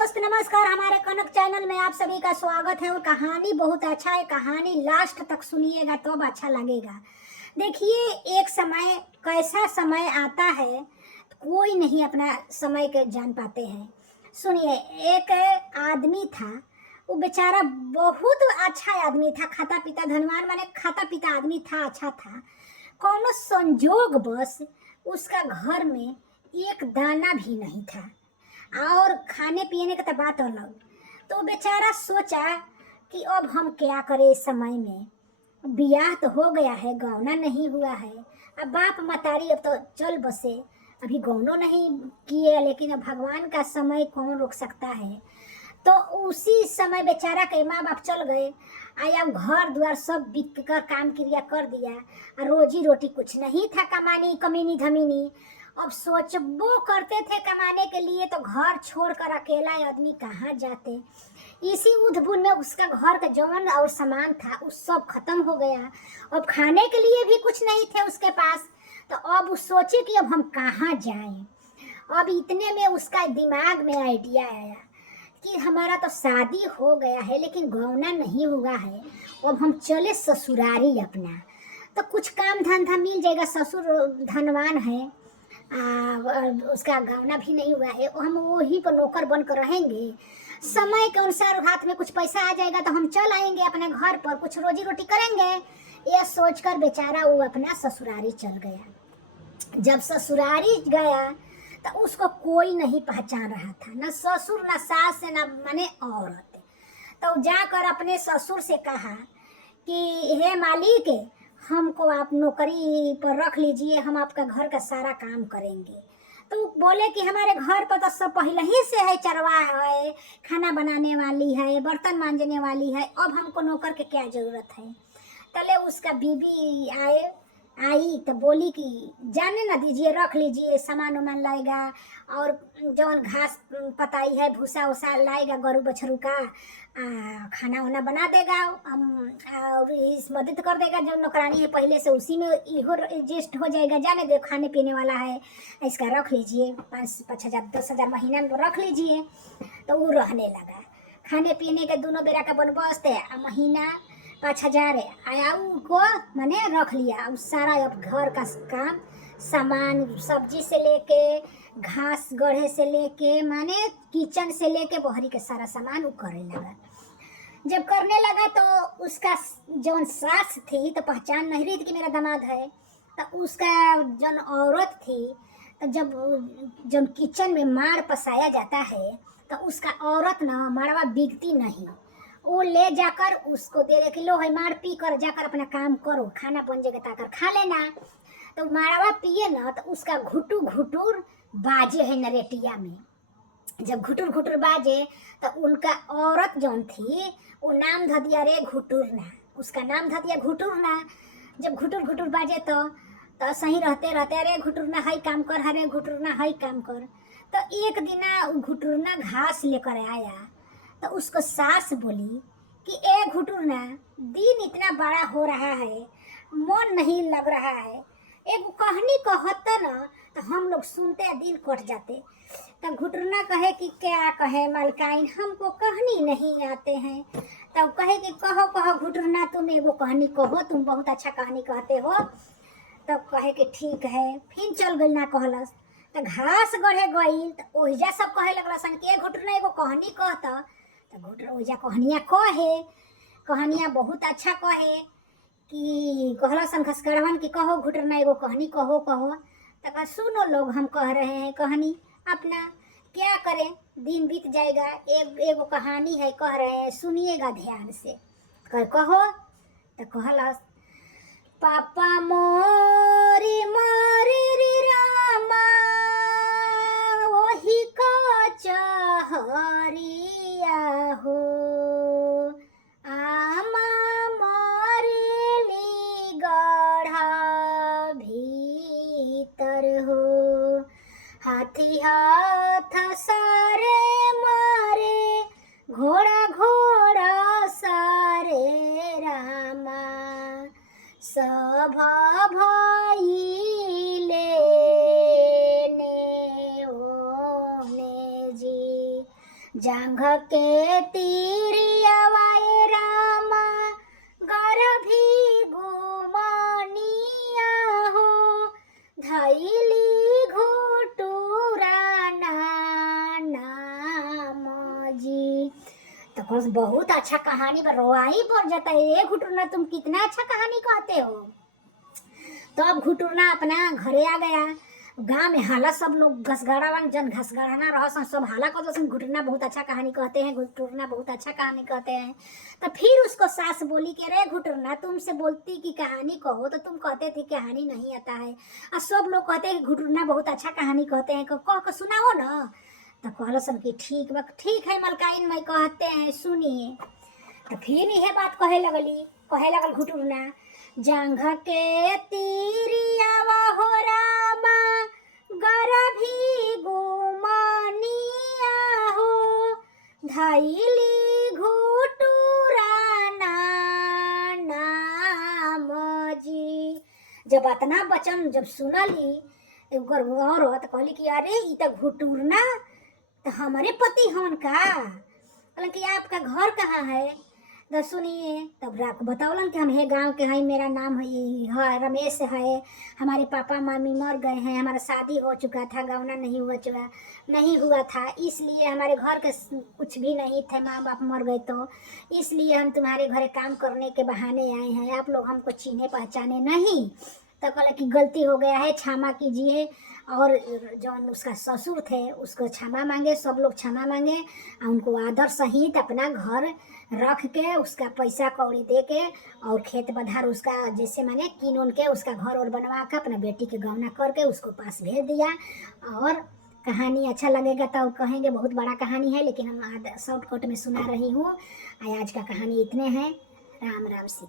दोस्त नमस्कार। हमारे कनक चैनल में आप सभी का स्वागत है। और कहानी बहुत अच्छा है, कहानी लास्ट तक सुनिएगा तो अब अच्छा लगेगा। देखिए, एक समय कैसा समय आता है कोई नहीं अपना समय के जान पाते हैं। सुनिए, एक आदमी था, वो बेचारा बहुत अच्छा आदमी था, खाता पीता धनवान, माने खाता पीता आदमी था, अच्छा था। कौनो संजोग बस उसका घर में एक दाना भी नहीं था, और खाने पीने का तो बात अलग। तो बेचारा सोचा कि अब हम क्या करें इस समय में। ब्याह तो हो गया है, गौना नहीं हुआ है। अब बाप मतारी अब तो चल बसे, अभी गौनो नहीं किए, लेकिन अब भगवान का समय कौन रोक सकता है। तो उसी समय बेचारा के माँ बाप चल गए, आया घर द्वार सब बिक कर काम क्रिया कर दिया, और रोजी रोटी कुछ नहीं था, कमानी कमीनी धमीनी। अब सोचबो करते थे कमाने के लिए, तो घर छोड़कर अकेला आदमी कहाँ जाते। इसी उधबुन में उसका घर का जौन और सामान था उस सब खत्म हो गया। अब खाने के लिए भी कुछ नहीं थे उसके पास। तो अब वो सोचे कि अब हम कहाँ जाएं। अब इतने में उसका दिमाग में आइडिया आया कि हमारा तो शादी हो गया है लेकिन गौना नहीं हुआ है, अब हम चले ससुरारी अपना, तो कुछ काम धंधा मिल जाएगा। ससुर धनवान है, उसका गौना भी नहीं हुआ है, हम वही पर नौकर बनकर रहेंगे। समय के अनुसार हाथ में कुछ पैसा आ जाएगा तो हम चल आएंगे अपने घर पर, कुछ रोजी रोटी करेंगे। यह सोचकर बेचारा वो अपना ससुरारी चल गया। जब ससुरारी गया तो उसको कोई नहीं पहचान रहा था, न ससुर न सास न माने औरत। तो जाकर अपने ससुर से कहा कि हे मालिक, हमको आप नौकरी पर रख लीजिए, हम आपका घर का सारा काम करेंगे। तो बोले कि हमारे घर पर तो सब पहले ही से है, चरवाहा है, खाना बनाने वाली है, बर्तन मांजने वाली है, अब हमको नौकर के क्या जरूरत है। तले उसका बीबी आई तो बोली कि जाने ना दीजिए, रख लीजिए, सामान उमान लाएगा, और जौन घास पताई है भूसा उसा लाएगा गरु बछरू का, खाना वाना बना देगा, हम और इस मदद कर देगा। जो नौकरानी है पहले से उसी में इहो एडजस्ट हो जाएगा, जाने दे खाने पीने वाला है, इसका रख लीजिए, 5,000 10,000 महीना में रख लीजिए। तो वो रहने लगा, खाने पीने के दोनों बेरा का बंदोबस्त है, महीना 5,000 आया उनको मैंने रख लिया। अब सारा अब घर का काम सामान, सब्जी से लेके घास गढ़े से लेके माने किचन से लेके बहरी के सारा सामान वो करने लगा। जब करने लगा तो उसका जौन सास थी तो पहचान नहीं रही थी कि मेरा दामाद है। तो उसका जौन औरत थी, तो जब किचन में माड़ पसाया जाता है तो उसका औरत ना माड़वा बिकती नहीं, वो ले जाकर उसको दे दे कि लो है मार, पी कर जाकर अपना काम करो, खाना बन जाएगा ताकर खा लेना। तो माड़वा पिए ना तो उसका घुटू घुटुर बाजे है नरेटिया में। जब घुटुर घुटुर बाजे तो उनका औरत जौन थी वो नाम ध दिया रे घुटुरना, उसका नाम ध दिया घुटुरना। जब घुटुर घुटुर बाजे तो सही रहते रहते, अरे घुटुरना हई काम कर, अरे घुटुरना हई काम कर। तो एक दिना घुटुरना घास लेकर आया तो उसको सास बोली कि ए घुटुरना, दिन इतना बड़ा हो रहा है, मन नहीं लग रहा है, एक कहानी कहता ना तो हम लोग सुनते दिन कट जाते। तब घुटुरना कहे कि क्या कहे मालकाइन, हमको कहानी नहीं आते हैं। तब कहे कि कहो कहो घुटुरना, तुम एगो कहानी कहो, तुम बहुत अच्छा कहानी कहते हो। तब कहे कि ठीक है, फिर चल गई ना कहलस। तो घास गढ़े गई तो ओहिजा सब कहे लगल सन कि घुटुरना एगो कहानी कहता। तो घुटुर ओहिजा कहानियाँ कहे, कहानियाँ बहुत अच्छा कहे कि कहला सन खसकड़वन कि कहो घुटुरना एगो कहानी कहो कहो। तो कहा सुनो लोग, हम कह रहे हैं कहानी अपना, क्या करें, दिन बीत जाएगा, एगो कहानी है कह रहे हैं, सुनिएगा ध्यान से। कहो। तो कहला पापा मोरी मोरी री रामा, वही का चहरिया हो, आमा मरेली गढ़ा भीतर हो, हाथी हाथ सारे मारे, घोड़ा घोड़ा सारे रामा, सभा भाई जांघ के तीरियावा ए रामा गरभी गुमानिया हो धैली घुटुरा नाम जी। तो बस बहुत अच्छा कहानी पर रोवाई पड़ जाता है। ये घुटुरना तुम कितना अच्छा कहानी कहते हो। तो अब घुटुरना अपना घरे आ गया। गांव में हाला सब लोग घसगड़ावन जन घसगड़ाना रहसन सब हाला कहते घुटुरना बहुत अच्छा कहानी कहते हैं, घुटुरना बहुत अच्छा कहानी कहते हैं। तो फिर उसको सास बोली कि अरे घुटुरना तुमसे बोलती कि कहानी कहो तो तुम कहते थे कहानी नहीं आता है। और सब लोग कहते हैं घुटुरना बहुत अच्छा कहानी कहते हैं, कह के सुनाओ ना। तो कहलसन कि ठीक है मलकाइन मैं कहते हैं सुनिए। तो फिर यह बात कहे लगल घुटुरना जांघ के तीरियावा हो रामा गरभी गुमानिया हो धैली घुटुरा नाम जी। जब अतना बचन जब सुनली ओकर औरत कहली कि अरे ई त घुटुरना तो हमारे पति हवन का। कहलन कि आपका घर कहाँ है। तो सुनिए तब बतावलन कि हम हे गांव के हैं, मेरा नाम है रमेश है, हमारे पापा मम्मी मर गए हैं, हमारा शादी हो चुका था, गौना नहीं हुआ था, इसलिए हमारे घर के कुछ भी नहीं थे, माँ बाप मर गए, तो इसलिए हम तुम्हारे घर काम करने के बहाने आए हैं, आप लोग हमको चिन्हे पहचाने नहीं। तो कहला कि गलती हो गया है क्षमा कीजिए। और जौन उसका ससुर थे उसको क्षमा मांगे, सब लोग क्षमा मांगे और उनको आदर सहित अपना घर रख के उसका पैसा कौड़ी दे के और खेत बधार उसका जैसे माने कीन उन के उसका घर और बनवा के अपना बेटी के गौना करके उसको पास भेज दिया। और कहानी अच्छा लगेगा तो कहेंगे बहुत बड़ा कहानी है, लेकिन हम शॉर्टकट में सुना रही हूँ। आज का कहानी इतने हैं। राम राम सी।